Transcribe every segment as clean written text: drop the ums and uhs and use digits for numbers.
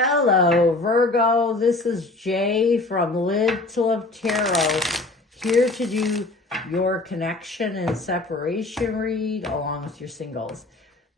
Hello, Virgo. This is Jay from Live to Love Tarot, here to do your connection and separation read along with your singles.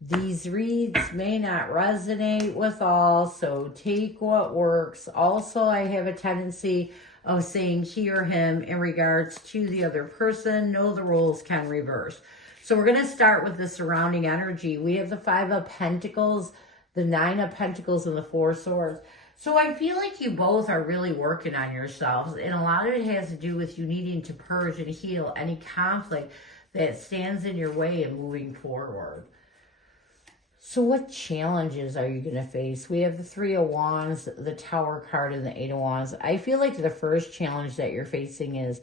These reads may not resonate with all, so take what works. Also, I have a tendency of saying he or him in regards to the other person. Know the rules can reverse. So we're going to start with the surrounding energy. We have the Five of Pentacles, the Nine of Pentacles, and the Four of Swords. So I feel like you both are really working on yourselves, and a lot of it has to do with you needing to purge and heal any conflict that stands in your way in moving forward. So what challenges are you going to face? We have the Three of Wands, the Tower card, and the Eight of Wands. I feel like the first challenge that you're facing is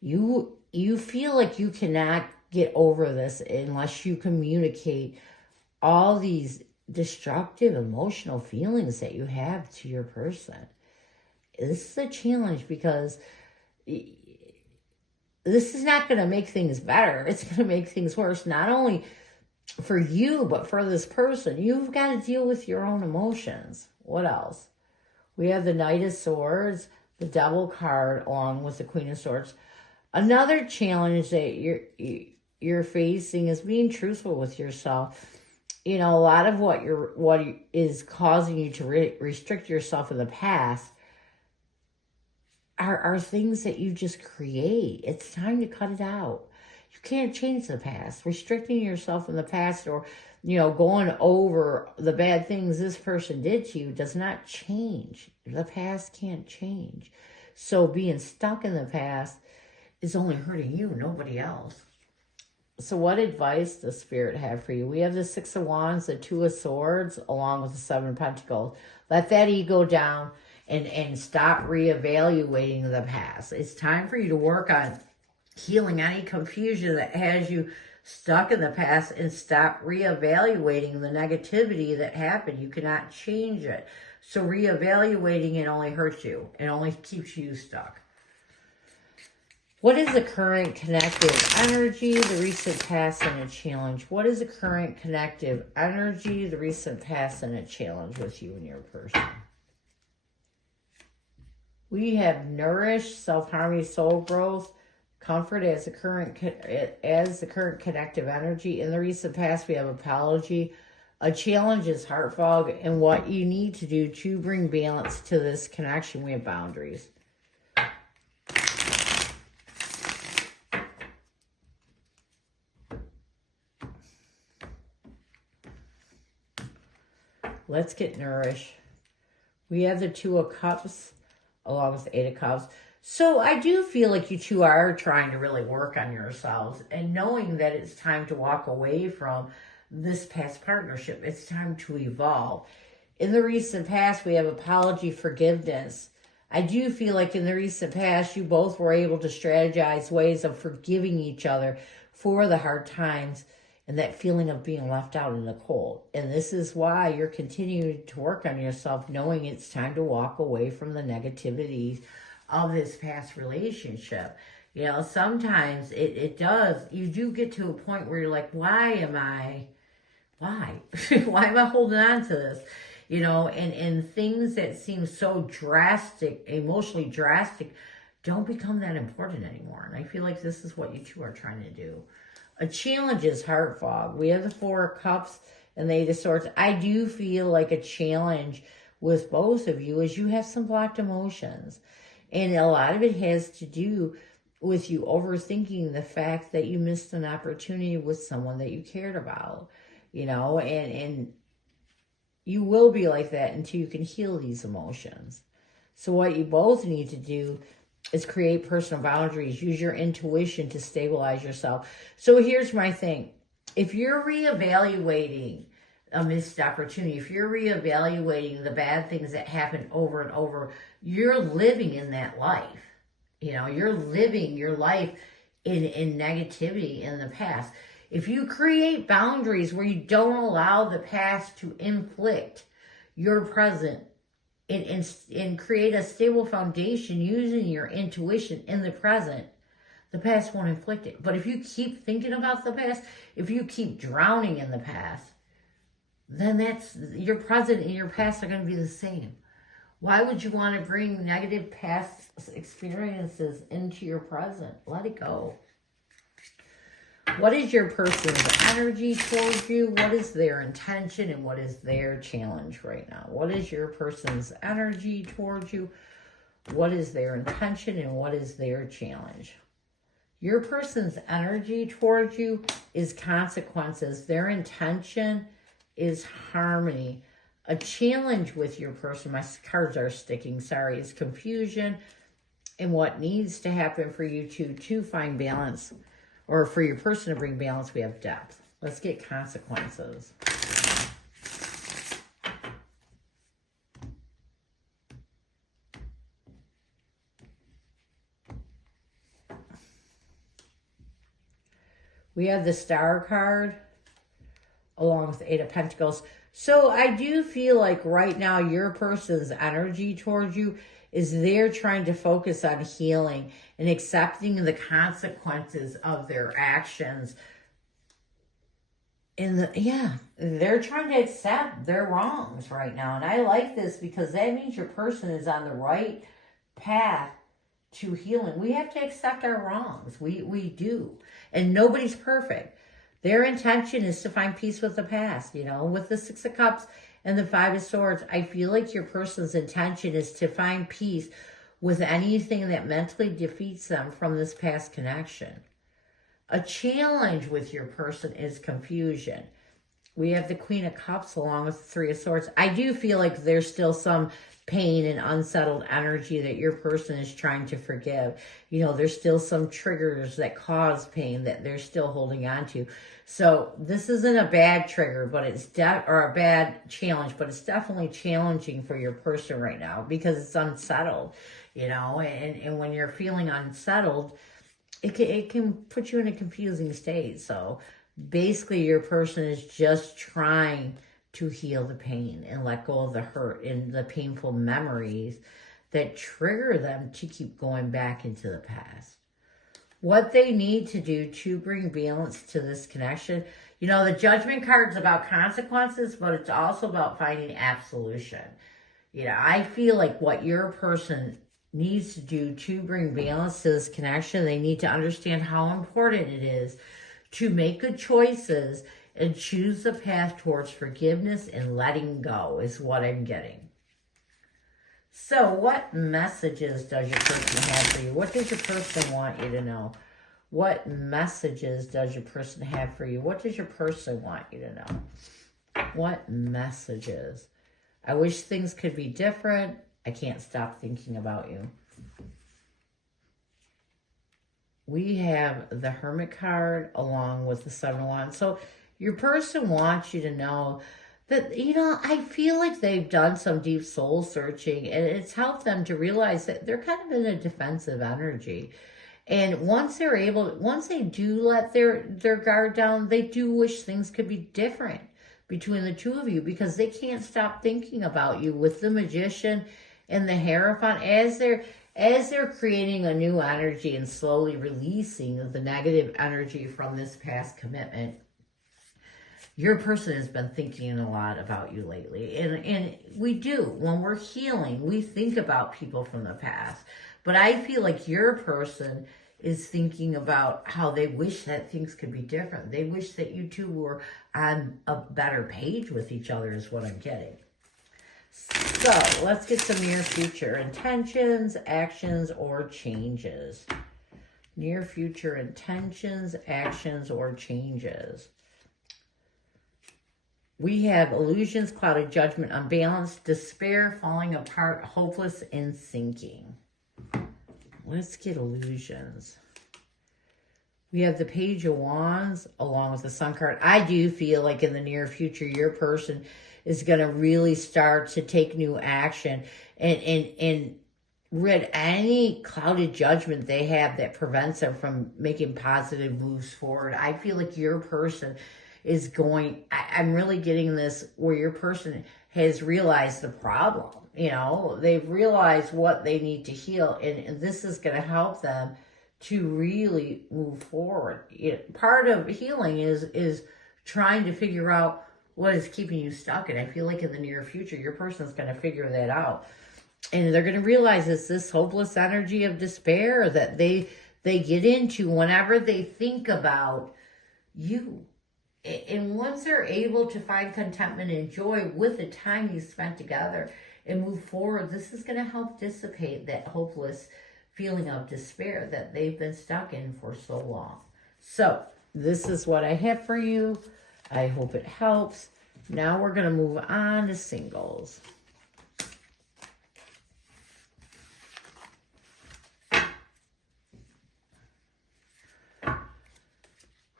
you feel like you cannot get over this unless you communicate all these destructive emotional feelings that you have to your person. This is a challenge because this is not going to make things better. It's going to make things worse, not only for you, but for this person. You've got to deal with your own emotions. What else? We have the Knight of Swords, the Devil card, along with the Queen of Swords. Another challenge that you're facing is being truthful with yourself. You know, a lot of what is causing you to restrict yourself in the past are things that you just create. It's time to cut it out. You can't change the past. Restricting yourself in the past, or, going over the bad things this person did to you, does not change. The past can't change. So being stuck in the past is only hurting you, nobody else. So what advice does Spirit have for you? We have the Six of Wands, the Two of Swords, along with the Seven of Pentacles. Let that ego down and stop reevaluating the past. It's time for you to work on healing any confusion that has you stuck in the past, and stop reevaluating the negativity that happened. You cannot change it. So reevaluating it only hurts you. It only keeps you stuck. What is the current connective energy, the recent past, and a challenge? What is the current connective energy, the recent past, and a challenge with you and your person? We have nourish, self-harmony, soul growth, comfort as the current connective energy. In the recent past, we have apology. A challenge is heart fog, and what you need to do to bring balance to this connection. We have boundaries. Let's get nourished. We have the Two of Cups along with the Eight of Cups. So I do feel like you two are trying to really work on yourselves, and knowing that it's time to walk away from this past partnership. It's time to evolve. In the recent past, we have apology, forgiveness. I do feel like in the recent past, you both were able to strategize ways of forgiving each other for the hard times and that feeling of being left out in the cold. And this is why you're continuing to work on yourself, knowing it's time to walk away from the negativity of this past relationship. Sometimes you do get to a point where you're like, why am I holding on to this? And things that seem so drastic, emotionally drastic, don't become that important anymore. And I feel like this is what you two are trying to do. A challenge is heart fog. We have the Four of Cups and the Eight of Swords. I do feel like a challenge with both of you is you have some blocked emotions. And a lot of it has to do with you overthinking the fact that you missed an opportunity with someone that you cared about, and you will be like that until you can heal these emotions. So what you both need to do is create personal boundaries. Use your intuition to stabilize yourself. So here's my thing. If you're reevaluating a missed opportunity, if you're reevaluating the bad things that happen over and over, you're living in that life. You're living your life in negativity in the past. If you create boundaries where you don't allow the past to inflict your present, and create a stable foundation using your intuition in the present, the past won't inflict it. But if you keep thinking about the past, if you keep drowning in the past, then that's your present and your past are going to be the same. Why would you want to bring negative past experiences into your present? Let it go. What is your person's energy towards you? What is their intention and what is their challenge right now? What is your person's energy towards you? What is their intention and what is their challenge? Your person's energy towards you is consequences. Their intention is harmony. A challenge with your person, my cards are sticking, sorry, is confusion. And what needs to happen for you to find balance, or for your person to bring balance, we have depth. Let's get consequences. We have the Star card along with the Eight of Pentacles. So I do feel like right now your person's energy towards you is they're trying to focus on healing and accepting the consequences of their actions. And they're trying to accept their wrongs right now. And I like this because that means your person is on the right path to healing. We have to accept our wrongs. We do. And nobody's perfect. Their intention is to find peace with the past, you know, with the Six of Cups and the Five of Swords. I feel like your person's intention is to find peace with anything that mentally defeats them from this past connection. A challenge with your person is confusion. We have the Queen of Cups along with the Three of Swords. I do feel like there's still some pain and unsettled energy that your person is trying to forgive. You know, there's still some triggers that cause pain that they're still holding on to. So this isn't a bad trigger, but it's or a bad challenge, but it's definitely challenging for your person right now because it's unsettled, you know, and when you're feeling unsettled, it can put you in a confusing state. So basically your person is just trying to heal the pain and let go of the hurt and the painful memories that trigger them to keep going back into the past. What they need to do to bring balance to this connection, you know, the Judgment card is about consequences, but it's also about finding absolution. You know, I feel like what your person needs to do to bring balance to this connection, they need to understand how important it is to make good choices and choose the path towards forgiveness and letting go is what I'm getting. So what messages does your person have for you? What does your person want you to know? What messages does your person have for you? What does your person want you to know? What messages? I wish things could be different. I can't stop thinking about you. We have the Hermit card along with the Seven of Wands. So your person wants you to know that, you know, I feel like they've done some deep soul searching and it's helped them to realize that they're kind of in a defensive energy. And once they do let their guard down, they do wish things could be different between the two of you because they can't stop thinking about you with the Magician and the Hierophant as they're creating a new energy and slowly releasing the negative energy from this past commitment. Your person has been thinking a lot about you lately. And we do. When we're healing, we think about people from the past. But I feel like your person is thinking about how they wish that things could be different. They wish that you two were on a better page with each other is what I'm getting. So let's get some near future intentions, actions, or changes. Near future intentions, actions, or changes. We have illusions, clouded judgment, unbalanced, despair, falling apart, hopeless, and sinking. Let's get illusions. We have the Page of Wands along with the Sun card. I do feel like in the near future, your person is going to really start to take new action and rid any clouded judgment they have that prevents them from making positive moves forward. I feel like your person is going, I'm really getting this where your person has realized the problem. You know, they've realized what they need to heal, and this is going to help them to really move forward. Part of healing is trying to figure out what is keeping you stuck. And I feel like in the near future, your person's going to figure that out. And they're going to realize it's this hopeless energy of despair that they get into whenever they think about you. And once they're able to find contentment and joy with the time you spent together and move forward, this is going to help dissipate that hopeless feeling of despair that they've been stuck in for so long. So this is what I have for you. I hope it helps. Now we're going to move on to singles.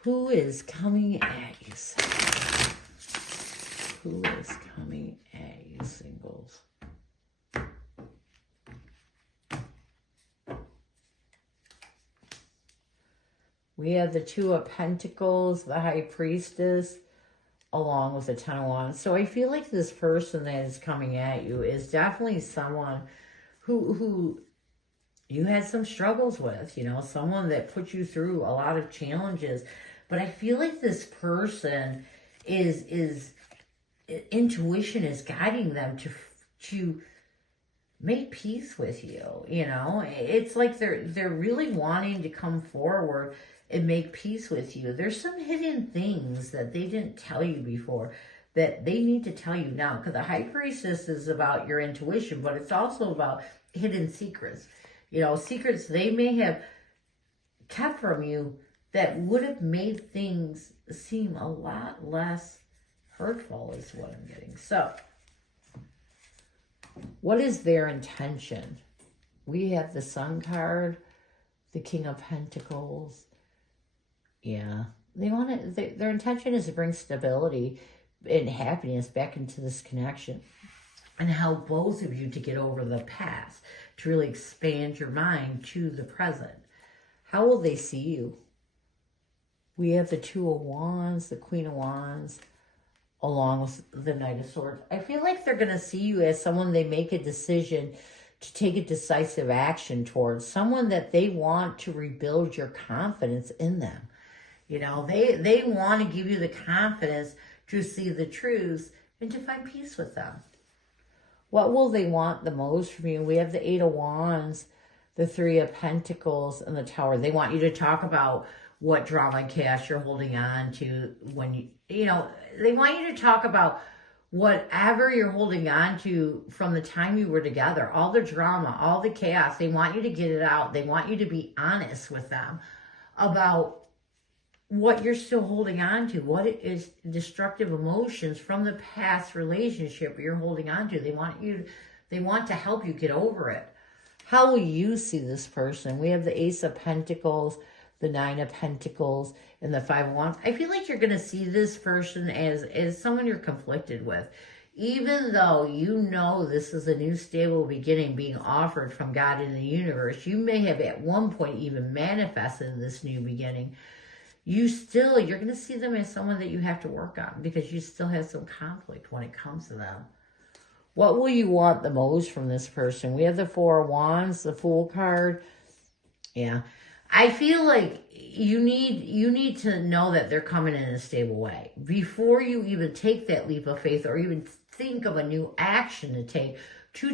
Who is coming at you, singles? Who is coming at you, singles? We have the Two of Pentacles, the High Priestess, along with the Ten of Wands. So I feel like this person that is coming at you is definitely someone who you had some struggles with, you know, someone that put you through a lot of challenges. But I feel like this person is intuition is guiding them to make peace with you. You know, it's like they're really wanting to come forward and make peace with you. There's some hidden things that they didn't tell you before that they need to tell you now. Because the High Priestess is about your intuition, but it's also about hidden secrets. You know, secrets they may have kept from you that would have made things seem a lot less hurtful is what I'm getting. So, what is their intention? We have the Sun card, the King of Pentacles. Yeah, they want to. Their intention is to bring stability and happiness back into this connection and help both of you to get over the past, to really expand your mind to the present. How will they see you? We have the Two of Wands, the Queen of Wands, along with the Knight of Swords. I feel like they're going to see you as someone they make a decision to take a decisive action towards, someone that they want to rebuild your confidence in them. You know, they want to give you the confidence to see the truth and to find peace with them. What will they want the most from you? We have the Eight of Wands, the Three of Pentacles, and the Tower. They want you to talk about what drama and chaos you're holding on to when you know, they want you to talk about whatever you're holding on to from the time you were together, all the drama, all the chaos. They want you to get it out. They want you to be honest with them about what you're still holding on to, what it is destructive emotions from the past relationship you're holding on to. They want to help you get over it. How will you see this person? We have the Ace of Pentacles, the Nine of Pentacles, and the Five of Wands. I feel like you're going to see this person as someone you're conflicted with. Even though you know this is a new stable beginning being offered from God in the universe, you may have at one point even manifested this new beginning. You're going to see them as someone that you have to work on because you still have some conflict when it comes to them. What will you want the most from this person? We have the Four of Wands, the Fool card. Yeah. I feel like you need to know that they're coming in a stable way. Before you even take that leap of faith or even think of a new action to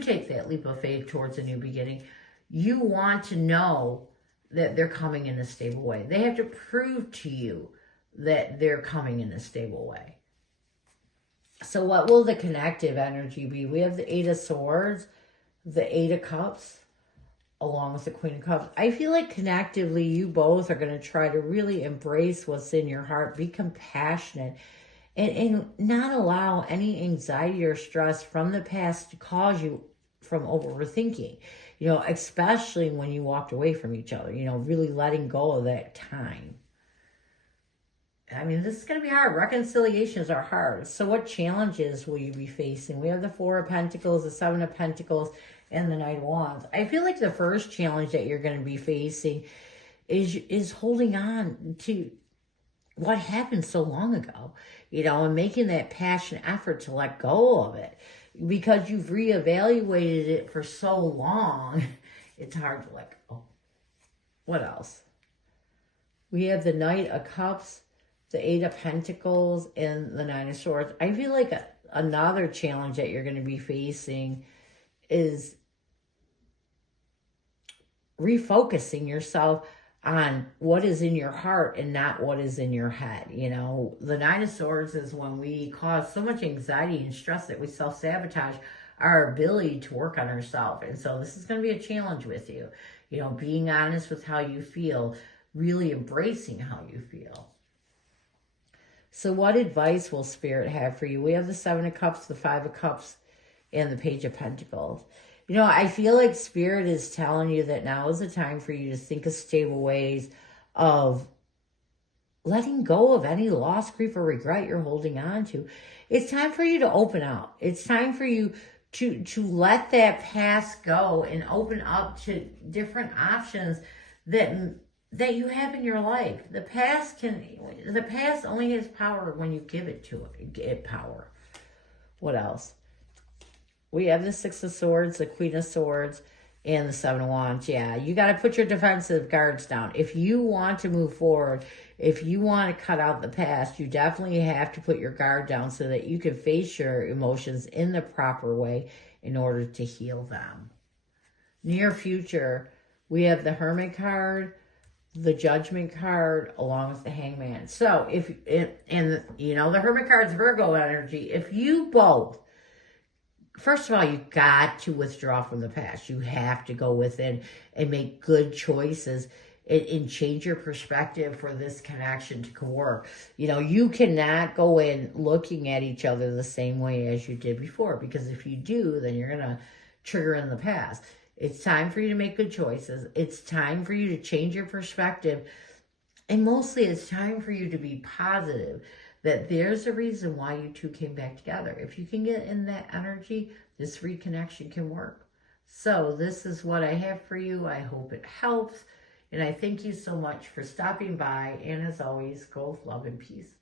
take that leap of faith towards a new beginning, you want to know that they're coming in a stable way. They have to prove to you that they're coming in a stable way. So what will the connective energy be? We have the Eight of Swords, the Eight of Cups, along with the Queen of Cups. I feel like connectively, you both are going to try to really embrace what's in your heart, be compassionate, and not allow any anxiety or stress from the past to cause you from overthinking. You know, especially when you walked away from each other, you know, really letting go of that time. I mean, this is going to be hard. Reconciliations are hard. So what challenges will you be facing? We have the Four of Pentacles, the Seven of Pentacles, and the Knight of Wands. I feel like the first challenge that you're going to be facing is holding on to what happened so long ago, you know, and making that passionate effort to let go of it. Because you've reevaluated it for so long, it's hard to let go. What else? We have the Knight of Cups, the Eight of Pentacles and the Nine of Swords. I feel like another challenge that you're going to be facing is refocusing yourself on what is in your heart and not what is in your head. You know, the Nine of Swords is when we cause so much anxiety and stress that we self-sabotage our ability to work on ourselves. And so this is going to be a challenge with you. You know, being honest with how you feel, really embracing how you feel. So what advice will Spirit have for you? We have the Seven of Cups, the Five of Cups, and the Page of Pentacles. You know, I feel like Spirit is telling you that now is the time for you to think of stable ways of letting go of any loss, grief, or regret you're holding on to. It's time for you to open up. It's time for you to let that past go and open up to different options that you have in your life. The past only has power when you give it power. What else? We have the Six of Swords, the Queen of Swords, and the Seven of Wands. Yeah, you got to put your defensive guards down. If you want to move forward, if you want to cut out the past, you definitely have to put your guard down so that you can face your emotions in the proper way in order to heal them. Near future, we have the Hermit card, the Judgment card, along with the Hangman. So, you know, the Hermit card's Virgo energy. If you both, first of all, you got to withdraw from the past. You have to go within and make good choices and change your perspective for this connection to work. You know, you cannot go in looking at each other the same way as you did before, because if you do, then you're going to trigger in the past. It's time for you to make good choices. It's time for you to change your perspective. And mostly it's time for you to be positive that there's a reason why you two came back together. If you can get in that energy, this reconnection can work. So this is what I have for you. I hope it helps. And I thank you so much for stopping by. And as always, go with love and peace.